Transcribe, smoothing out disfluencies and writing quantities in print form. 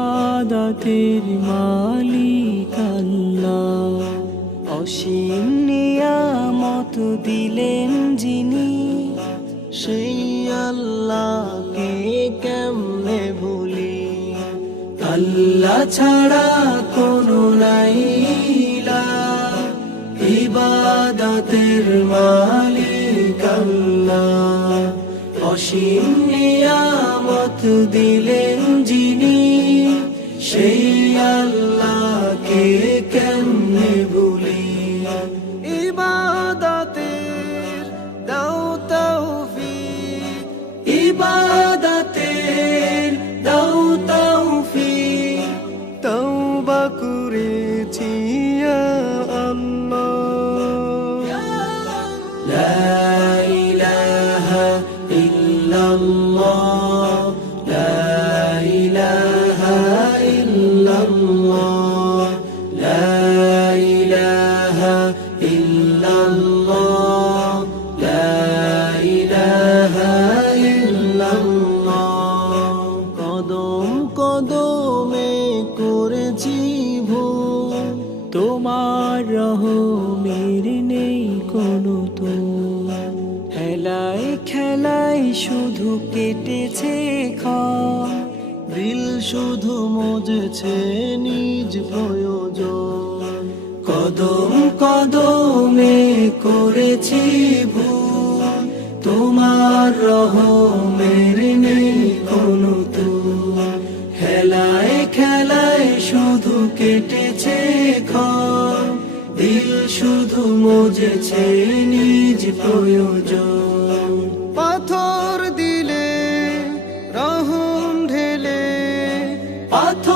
ইবাদতের মালিক আল্লাহ। অসীম নিয়ামত দিলেন যিনি, সেই আল্লাহকে কেমনে ভুলি। আল্লাহ ছাড়া কোনো নাই ইলাহ, ইবাদতের মালিক আল্লাহ। অসীম নিয়ামত দিলেন যিনি, সেই আল্লাহকে কেমনে ভুলি। ইবাদতের দাও তৌফিক, ইবাদতের দাও তৌফিক, তওবা করেছি ইয়া আল্লাহ। লা ইলাহা ইল্লাল্লাহ, লা ইলাহা ইল্লাল্লাহ, লা ইলাহা ইল্লাল্লাহ, লা ইলাহা ইল্লাল্লাহ। কদম কদমে করেছি ভুল, তোমার রহমের নেই কোনো তো। হেলায় খেলায় শুধু কেটেছে ক্ষণ, দিল শুধু মজেছে নিজ প্রয়োজন। কদম কদমে করেছি ভুল, তোমার রহমের নেই কোনো তো। খেলায় খেলায় শুধু কেটেছে ক্ষণ, দিল শুধু মজেছে নিজ প্রয়োজন। পাথর দিলে রহম ঢেলে, পাথর